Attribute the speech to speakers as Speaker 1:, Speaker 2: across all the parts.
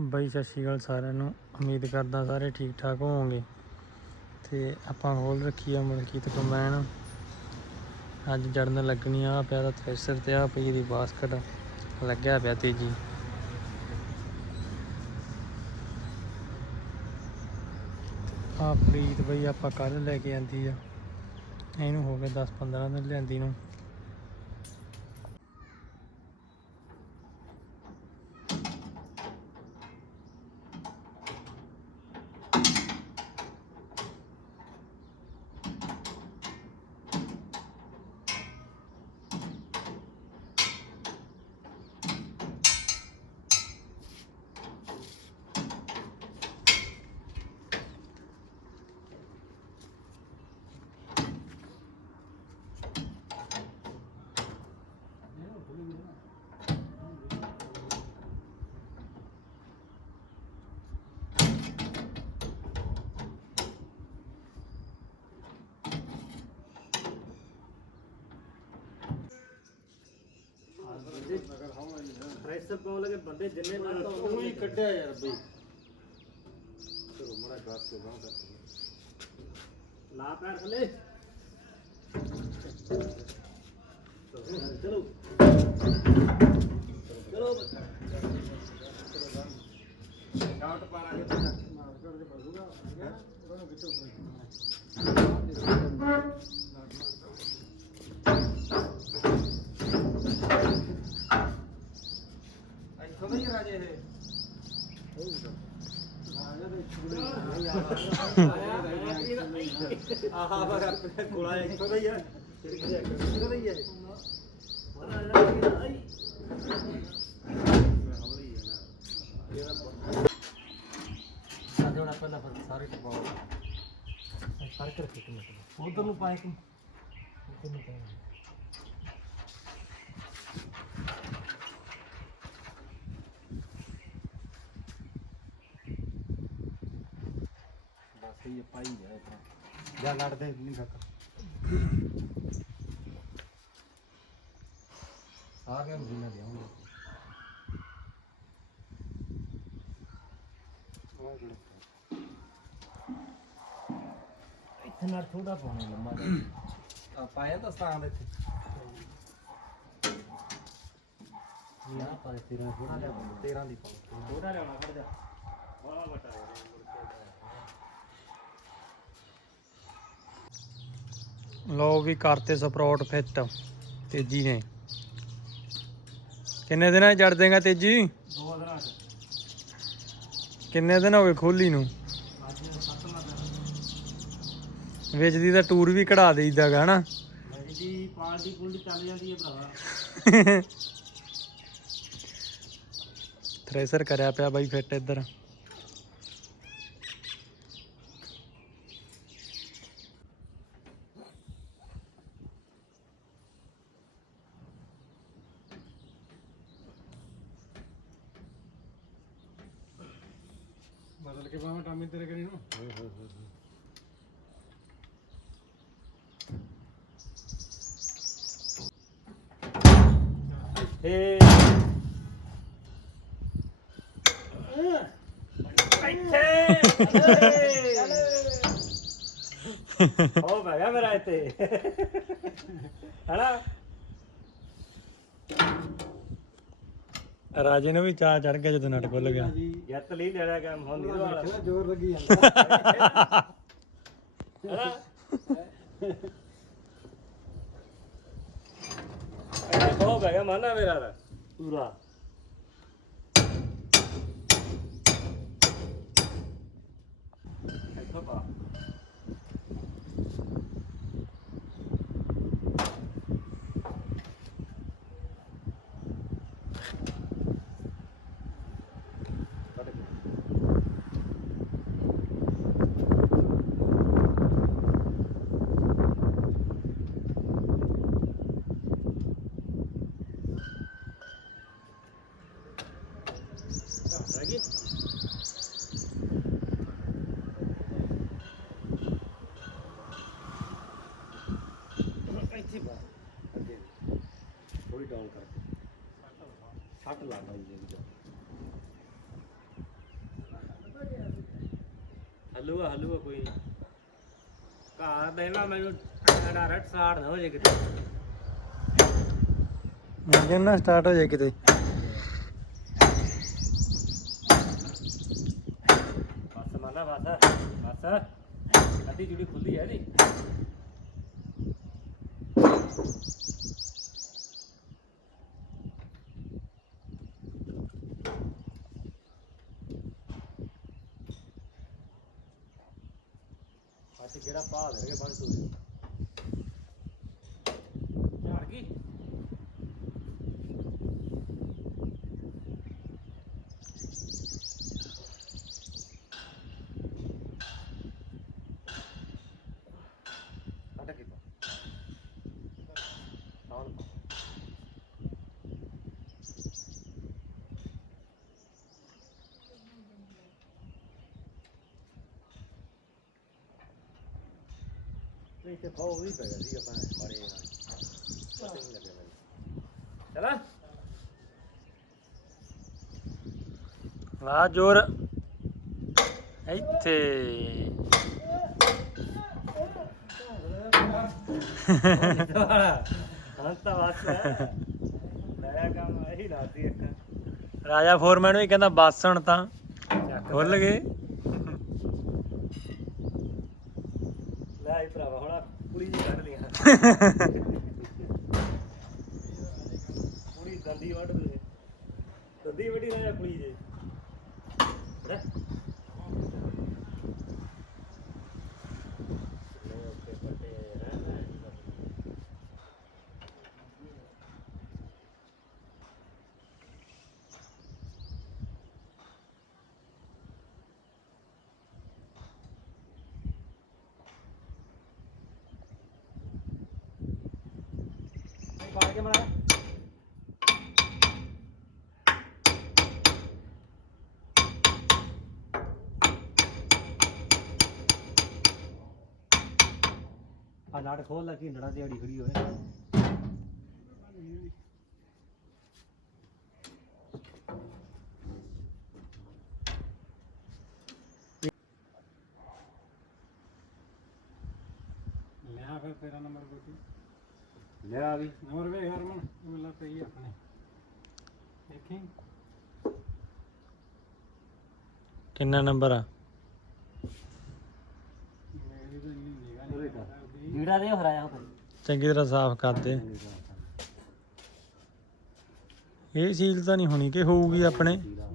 Speaker 1: ਬਾਈ, ਸਤਿ ਸ਼੍ਰੀ ਅਕਾਲ ਸਾਰਿਆਂ ਨੂੰ। ਉਮੀਦ ਕਰਦਾ ਸਾਰੇ ਠੀਕ ਠਾਕ ਹੋਵੋਗੇ। ਤੇ ਆਪਾਂ ਹੋਲ ਰੱਖੀ ਆ ਮਲਕੀਤ ਕੰਬਾਈਨ ਅੱਜ ਜੜਨ ਲੱਗਣੀ ਆ ਪਿਆ ਦਾ ਥ੍ਰੈਸ਼ਰ ਤੇ ਆ ਪਈ ਦੀ ਬਾਸਕਟ ਲੱਗਿਆ ਪਿਆ ਤੇਜੀ। ਆ ਪ੍ਰੀਤ ਬਈ ਆਪਾਂ ਕੱਲ ਲੈ ਕੇ ਆਂਦੀ ਆ। ਇਹਨੂੰ ਹੋ ਗਏ 10 15 ਦਿਨ ਲਿਆਂਦੀ ਨੂੰ।
Speaker 2: ਪ੍ਰੈਸ਼ਰ ਪਾਉਣ ਲੱਗੇ ਬੰਦੇ ਜਿੰਨੇ ਨਾਲ ਤਾਂ
Speaker 3: ਉਹ ਹੀ ਕੱਢਿਆ ਯਾਰ ਬਈ। ਚਲੋ ਮੜਾ ਗਾਸ ਕੇ ਬਾਹਰ ਕਰ
Speaker 2: ਲਾ ਪੈਰ ਥੱਲੇ। ਚਲੋ। ਚਲੋ।
Speaker 3: ਸ਼ਾਟ ਪਾਰਾਂਗੇ ਤਾਂ। ਮਾਰ ਕਰ ਦੇ ਪੜੂਗਾ ਉਹਨੂੰ ਵਿੱਚੋਂ
Speaker 2: ਆਹਾ ਆਪਣੇ ਕੋਲਾ ਇੱਥੋਂ ਦਾ ਹੀ ਆ?
Speaker 3: ਇੱਥੋਂ ਦਾ ਹੀ ਹੈ
Speaker 1: ਸਾਡੇ ਹੁਣ ਪਹਿਲਾਂ ਫਿਰ ਸਾਰੇ ਟਪਾਓ ਸਾਰੇ ਕਰ ਫਿੱਟ ਮਤ ਉਧਰ ਨੂੰ ਪਾਏ ਕਿ ਉਧਰ ਨੂੰ ਪਾਏ।
Speaker 3: ਬਸ ਇਹ ਪਾਈ ਜਾ ਇਤਨਾ ਜਾਂ ਲੜਦੇ ਨਹੀਂ ਨੂੰ
Speaker 1: ਇੱਥੇ ਨਾਲ ਥੋੜਾ ਪਾਉਣਾ ਲੰਮਾ ਜਿਹਾ।
Speaker 3: ਆ ਪਾਇਆ ਤਾਂ ਸਤਾਂ ਦੇ ਇੱਥੇ।
Speaker 1: ਆ ਪਾਏ ਤੇਰਾ ਥੋੜਾ ਜਿਹਾ
Speaker 3: 13 ਦੀ ਪਾਉ
Speaker 2: ਥੋੜਾ ਲਿਆਉਣਾ ਫੜ ਜਾ ਬੜਾ ਵੱਟਾ
Speaker 1: ਲੋ ਵੀ ਕਰਤੇ ਸਪਰੋਟ ਫਿੱਟ, ਤੇਜੀ ਨੇ। ਕਿੰਨੇ ਦਿਨਾਂ 'ਚ ਜੜ ਦੇਗਾ ਤੇਜੀ?
Speaker 2: ਦੋ ਦਿਨਾਂ
Speaker 1: ਕਿੰਨੇ ਦਿਨ ਹੋ ਗਏ ਖੋਲੀ ਨੂੰ?
Speaker 2: ਅੱਜ
Speaker 1: ਵਿੱਚ ਦੀ ਤਾਂ ਟੂਰ ਵੀ ਕਢਾ ਦੇਈਦਾਗਾ, ਹਨਾ?
Speaker 2: ਮੇਰੀ ਜੀ ਪਾਰਟੀ ਪੁਲਟੀ ਚੱਲ ਜਾਂਦੀ ਹੈ ਭਰਾਵਾ
Speaker 1: ਥ੍ਰੈਸ਼ਰ ਕਰਿਆ ਪਿਆ ਬਾਈ ਫਿੱਟ ਇੱਧਰ
Speaker 3: ਬਦਲ ਕੇ ਬਾਹਾਂ ਟਾਮੀ ਤੇਰੇ ਕਰੀ ਨੂੰ
Speaker 2: ਏ ਹੋ ਬਗਾ ਮੇਰਾ ਇੱਥੇ ਹਣਾ
Speaker 1: ਰਾਜੇ ਨੂੰ ਵੀ ਚਾਹ ਚੜ ਗਿਆ ਜਦੋਂ ਨਟ ਖੁੱਲ ਗਿਆ।
Speaker 2: ਜੱਤ ਲਈ ਲੈਣਾ ਕੰਮ ਹੁਣ ਨਹੀਂ ਵਾਲਾ
Speaker 3: ਜ਼ੋਰ ਲੱਗੀ ਜਾਂਦਾ
Speaker 2: ਹੋ ਬਗਾ ਮਾਨਾ ਮੇਰਾ ਦਾ ਪੂਰਾ ਇੱਥੋਂ ਪੂਰੀ ਡਾਊਨ ਕਰਕੇ। 60 ਲਾ ਲਾਈ ਜੀ ਹਲੂਆ ਹਲੂਆ ਕੋਈ ਘਾ ਦੇਣਾ ਮੈਨੂੰ ਡਾਇਰੈਕਟ ਸਾੜ ਨਾ ਹੋ ਜੇ ਕਿਤੇ।
Speaker 1: ਮੈਂ ਕਹਿੰਦਾ ਸਟਾਰਟ ਹੋ ਜਾਏ ਕਿਤੇ।
Speaker 2: ਬਸ ਮਾਨਾ ਬਸ ਬਸ। ਅੱਧੀ ਜੁੜੀ ਖੁੱਲੀ ਹੈ ਜੀ ਜਿਹੜਾ ਪਾ ਦੇਣਗੇ ਬਣ ਤੂੰ ਝੜ ਗਈ ਕੱਢ ਕੇ ਪਾ ਆਉਣ ਪਾ ਨਹੀਂ ਤੇ ਖਾਓ ਵੀ ਪੈ ਆਪਾਂ ਮਾਰੇ ਨਾਲ ਪਤਾ ਨਹੀਂ ਲੱਗਿਆ ਮੈਨੂੰ ਚਲਾ
Speaker 1: ਵਾਹ ਜੋਰ ਇੱਥੇ
Speaker 2: ਹਾਂ ਤਾਂ ਬਸ ਨਇਆ ਕੰਮ ਇਹੀ ਲਾਤੀ ਇੱਕ
Speaker 1: ਰਾਜਾ ਫੋਰਮੈਨ ਵੀ ਕਹਿੰਦਾ ਬੱਸ ਹੁਣ ਤਾਂ। ਖੁੱਲ ਗਏ
Speaker 2: ਲੈ ਆਈ ਭਰਾਵਾ ਕੁੜੀ ਜੀ ਕੱਢ ਲੀਆਂ ਦੰਦੀ ਵੱਢ ਦੇ। ਦੰਦੀ ਵੱਢੀ ਨਾ ਕੁੜੀ ਜੇ। ਪਾ ਕੇ ਮਰਾ ਆ ਨਾਟ ਖੋਲ ਲਾ ਕੀ ਨੜਾ ਤੇ ਅੜੀ ਖੜੀ ਹੋਏ
Speaker 3: ਲਿਆ ਫਿਰ ਤੇਰਾ ਨੰਬਰ ਕੋਈ
Speaker 2: ਲੈ ਆ ਵੀ
Speaker 3: ਨੰਬਰ ਵੇ ਹਰਮਨ ਮਿਲਾ ਪਈ ਆਪਣੇ। ਦੇਖੀ।
Speaker 1: ਕਿੰਨਾ ਨੰਬਰ ਆ?
Speaker 3: ਮੇਰੀ ਤਾਂ ਇੰਨੀ ਨਿਗਾਹ
Speaker 2: ਉਹਦੇ
Speaker 3: ਨਹੀਂ
Speaker 2: ਕਰ।
Speaker 3: ਕਰਦੀ
Speaker 2: ਜੀੜਾ ਦੇ ਹਰਾਇਆ ਹੁਣ
Speaker 1: ਚੰਗੀ ਤਰ੍ਹਾਂ ਸਾਫ਼ ਕਰ ਦੇ। ਇਹ ਸੀਲ ਤਾਂ ਨਹੀਂ ਹੋਣੀ ਕਿ ਹੋਊਗੀ ਆਪਣੇ
Speaker 3: ਆ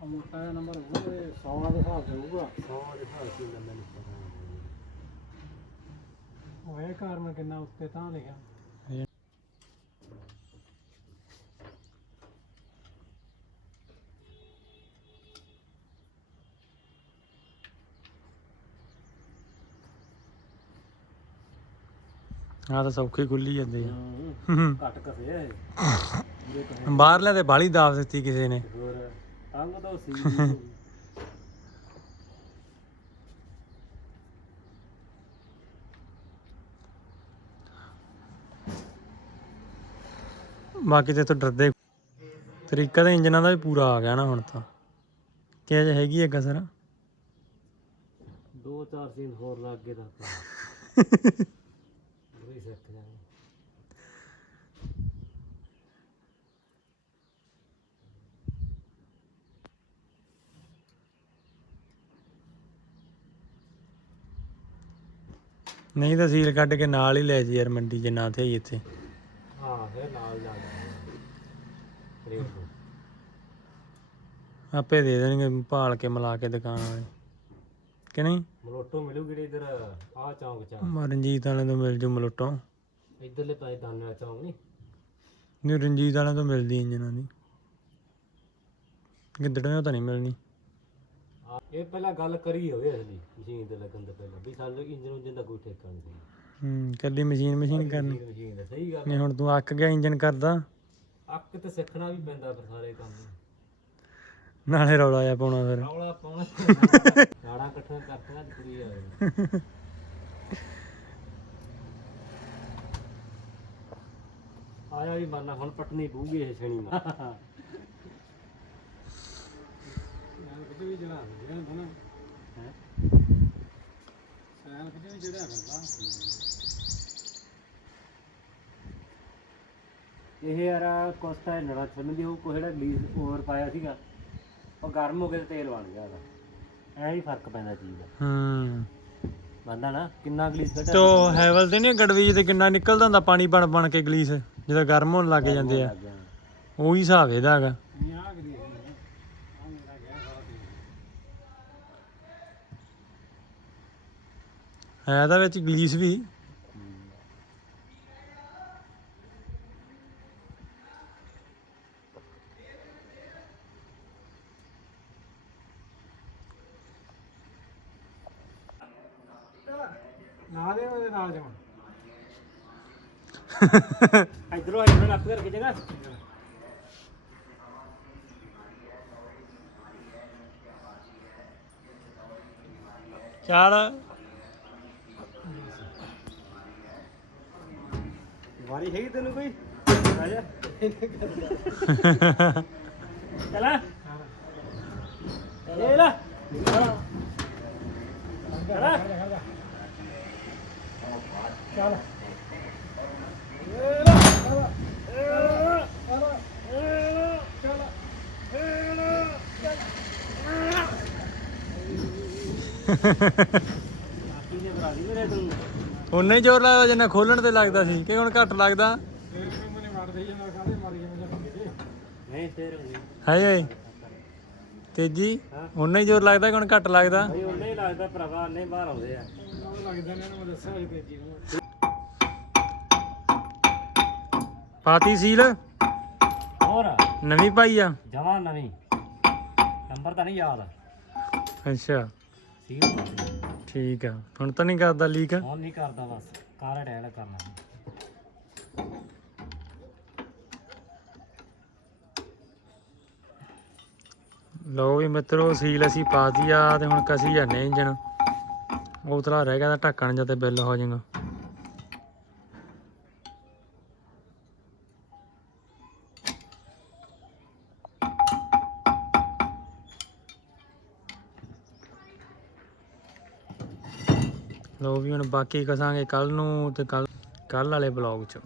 Speaker 3: ਮੋਟਾ ਜਿਹਾ ਨੰਬਰ ਹੋਊਗਾ ਤੇ 100 ਦੇ ਹਿਸਾਬ ਤੇ ਹੋਊਗਾ
Speaker 2: ਦੇ ਹਾਲ ਕੀ ਲੰਮੇ ਨਹੀਂ ਪਤਾ।
Speaker 3: ਉਹ ਇਹ ਕਾਰਨ ਕਿੰਨਾ ਉੱਤੇ ਤਾਂ ਲਿਖਿਆ।
Speaker 1: ਆ ਤਾਂ ਸੌਖੀ ਖੁੱਲੀ ਜਾਂਦੀ ਆ।
Speaker 2: ਘੱਟ ਕਸੇ ਹੈ ਪੂਰੇ ਕਸੇ
Speaker 1: ਬਾਹਰਲੇ ਤੇ ਬਾਲੀ ਦਾਬ ਦਿੱਤੀ ਕਿਸੇ ਨੇ।
Speaker 2: ਹੋਰ। ਤਾਂ ਸੀ।
Speaker 1: ਬਾਕੀ ਤੇ ਤੋਂ ਡਰਦੇ ਤਰੀਕਾ ਤਾਂ ਇੰਜਨਾਂ ਦਾ ਵੀ ਪੂਰਾ ਆ ਗਿਆ ਨਾ ਹੁਣ ਤਾਂ। ਕਿ ਅਜੇ ਹੈਗੀ ਹੈ ਕਸਰ
Speaker 2: ਦੋ ਚਾਰ ਸੀਨ ਹੋਰ ਲੱਗ ਗਏ ਤਾਂ। ਵੀ ਸਿੱਖ ਜਾਣਾ
Speaker 1: ਨਹੀਂ ਤਾਂ ਸੀਲ ਕੱਢ ਕੇ ਨਾਲ ਹੀ ਲੈ ਜੀ ਯਾਰ ਮੰਡੀ 'ਚ ਨਾ ਤੇ ਇੱਥੇ।
Speaker 2: ਹਾਂ ਫਿਰ ਨਾਲ ਜਾ ਰੇਟ ਤੋਂ
Speaker 1: ਆਪੇ ਦੇ ਦੇਣਗੇ ਭਾਲ ਕੇ ਮਿਲਾ ਕੇ ਦੁਕਾਨ ਵਾਲੇ। ਕਿ ਨਹੀਂ?
Speaker 2: ਮਲੋਟੋ ਮਿਲੂਗੀ ਜਿਹੜੀ ਇਧਰ ਆ ਚੌਂਕ ਚ
Speaker 1: ਮ- ਰਣਜੀਤ ਵਾਲਿਆਂ ਤੋਂ ਮਿਲ ਜੂ ਮਲੋਟੋਂ।
Speaker 2: ਇਧਰਲੇ ਪਾਸੇ ਦਾਨੇ ਵਾਲਾ ਚੌਂਕ ਨਹੀਂ
Speaker 1: ਨਹੀਂ ਰਣਜੀਤ ਵਾਲਿਆਂ ਤੋਂ ਮਿਲਦੀ ਇੰਜਨਾਂ ਦੀ। ਗਿੱਦੜੋਂ ਤਾਂ ਨਹੀਂ ਮਿਲਣੀ।
Speaker 2: ਇਹ ਪਹਿਲਾਂ ਗੱਲ ਕਰੀ ਹੋਵੇ ਅਸਲੀ ਮਸ਼ੀਨ ਤੇ ਲੱਗਣ ਤੋਂ ਪਹਿਲਾਂ ਵੀ ਸਾਨੂੰ ਇੰਜਨ ਉਂਜਨ ਦਾ ਕੋਈ ਠੇਕਾ ਨਹੀਂ
Speaker 1: ਹੂੰ ਕੱਲੀ ਮਸ਼ੀਨ ਮਸ਼ੀਨ ਕਰਨੀ।
Speaker 2: ਮਸ਼ੀਨ ਦਾ ਸਹੀ ਗੱਲ
Speaker 1: ਨਹੀਂ ਹੁਣ ਤੂੰ ਅੱਕ ਗਿਆ ਇੰਜਨ ਕਰਦਾ।
Speaker 2: ਅੱਕ ਤੇ ਸਿੱਖਣਾ ਵੀ ਪੈਂਦਾ ਫਿਰ ਸਾਰੇ ਕੰਮ।
Speaker 1: ਨਾਲੇ ਰੌਲਾ ਆ ਪਾਉਣਾ ਫਿਰ।
Speaker 2: ਰੌਲਾ ਪਾਉਣਾ। ਸਾੜਾ ਇਕੱਠਾ ਕਰਤਾ ਪੂਰੀ ਆ ਆਇਆ ਵੀ ਮਰਨਾ ਹੁਣ ਪਟਨੀ ਬੂਗੇ ਇਹ ਸ਼ਣੀ ਮਾ
Speaker 3: ਜਿਹੜਾ ਜਿਹੜਾ ਹੁੰਦਾ ਨਾ
Speaker 2: ਹੈਂ?
Speaker 3: ਸੈਨ ਕਿਤੇ ਵੀ ਜਿਹੜਾ ਕਰਦਾ
Speaker 2: ਇਹ ਯਾਰ ਕੋਸਤਾ ਨੜਾ ਛੁੰਨ ਦੀ ਉਹ ਕੋਈ ਜਿਹੜਾ ਗਲੀਸ ਓਵਰ ਪਾਇਆ ਸੀਗਾ ਉਹ ਗਰਮ ਹੋ ਕੇ ਤੇ ਤੇਲ ਬਣ ਗਿਆ ਉਹਦਾ। ਐ ਹੀ ਫ਼ਰਕ ਪੈਂਦਾ ਚੀਜ਼ ਦਾ।
Speaker 1: ਹੂੰ।
Speaker 2: ਬੰਦਾ ਨਾ ਕਿੰਨਾ ਗਲੀਸ ਕੱਢਿਆ
Speaker 1: ਤੋ ਹੈਵਲ ਤੇ ਨਹੀਂ ਗੜਵੀਜ ਤੇ ਕਿੰਨਾ ਨਿਕਲਦਾ ਹੁੰਦਾ ਪਾਣੀ ਬਣ ਬਣ ਕੇ ਗਲੀਸ ਜਦੋਂ ਗਰਮ ਹੋਣ ਲੱਗ ਜਾਂਦੇ ਆ। ਉਹੀ ਹਿਸਾਬ ਇਹਦਾ ਹੈਗਾ।
Speaker 3: ਨਹੀਂ ਆ ਕਰੀ ਆ ਮੇਰਾ ਗਿਆ ਸਾਰਾ ਦਿਨ
Speaker 1: ਹੈ ਇਹਦਾ ਵਿੱਚ ਗਲੀਸ ਵੀ।
Speaker 3: ਨਾ ਦੇ ਉਹਦੇ ਨਾਲ ਜਾਵਾਂ।
Speaker 2: ਇਧਰੋਂ ਇਧਰੋਂ ਲੱਪ ਕਰਕੇ ਜਗਾ
Speaker 1: ਚੱਲ।
Speaker 2: ਵਾਰੀ ਹੈਗੀ ਤੈਨੂੰ ਕੋਈ ਆ ਜਾ ਚਲਾ ਇਹ ਲੈ ਚਲਾ
Speaker 3: ਚੱਲ
Speaker 2: ਬਾਕੀ ਨੇ ਬਰਾ ਦੀ ਮੇਰੇ ਤੂੰ
Speaker 1: ਉਨਾ ਹੀ ਜ਼ੋਰ ਲੱਗਦਾ ਜਿੰਨਾ ਖੋਲਣ ਤੇ ਲੱਗਦਾ ਸੀ ਕਿ ਹੁਣ ਘੱਟ ਲੱਗਦਾ।
Speaker 2: ਨਹੀਂ ਫੇਰ
Speaker 1: ਹਾਏ ਹਾਏ। ਤੇਜੀ। ਉਨਾ ਹੀ ਜ਼ੋਰ ਲੱਗਦਾ ਕਿ ਹੁਣ ਘੱਟ ਲੱਗਦਾ।
Speaker 2: ਭਾਈ ਉਹਨੇ ਹੀ ਲੱਗਦਾ ਭਰਾਵਾ ਨੇ ਬਾਹਰ ਆਉਂਦੇ ਆ।
Speaker 3: ਉਹ ਲੱਗਦਾ ਨੇ ਮੈਂ ਦੱਸਿਆ ਸੀ ਤੇਜੀ ਨੂੰ
Speaker 1: ਪਾਤੀ ਸੀਲ।
Speaker 2: ਹੋਰ?
Speaker 1: ਨਵੀਂ ਪਾਈ ਆ।
Speaker 2: ਜਮਾ ਨਵੀਂ। ਨੰਬਰ ਤਾਂ ਨਹੀਂ ਯਾਦ।
Speaker 1: ਅੱਛਾ।
Speaker 2: ਸੀ
Speaker 1: ਠੀਕ ਆ। ਹੁਣ ਤਾਂ ਨਹੀਂ ਕਰਦਾ ਲੀਕ?
Speaker 2: ਹੁਣ ਨਹੀਂ ਕਰਦਾ ਬਸ। ਕਾਰ ਡੈਲ ਕਰਨਾ?
Speaker 1: ਲੋ ਵੀ ਮਿੱਤਰੋ ਸੀਲ ਅਸੀਂ ਪਾਤੀ ਆ ਤੇ ਹੁਣ ਕਸੀ ਜਾਂਦੇ ਇੰਜਣ। ਉਹ ਤਰਾ ਰਹਿ ਗਿਆ ਤਾਂ ਢੱਕਣ ਜਾਂ ਤੇ ਬਿੱਲ ਹੋ ਜਾਏਗਾ। ਵੀ ਹੁਣ ਬਾਕੀ ਕਸਾਂਗੇ ਕੱਲ ਨੂੰ ਤੇ ਕੱਲ ਕੱਲ ਵਾਲੇ ਬਲੌਗ ਚ।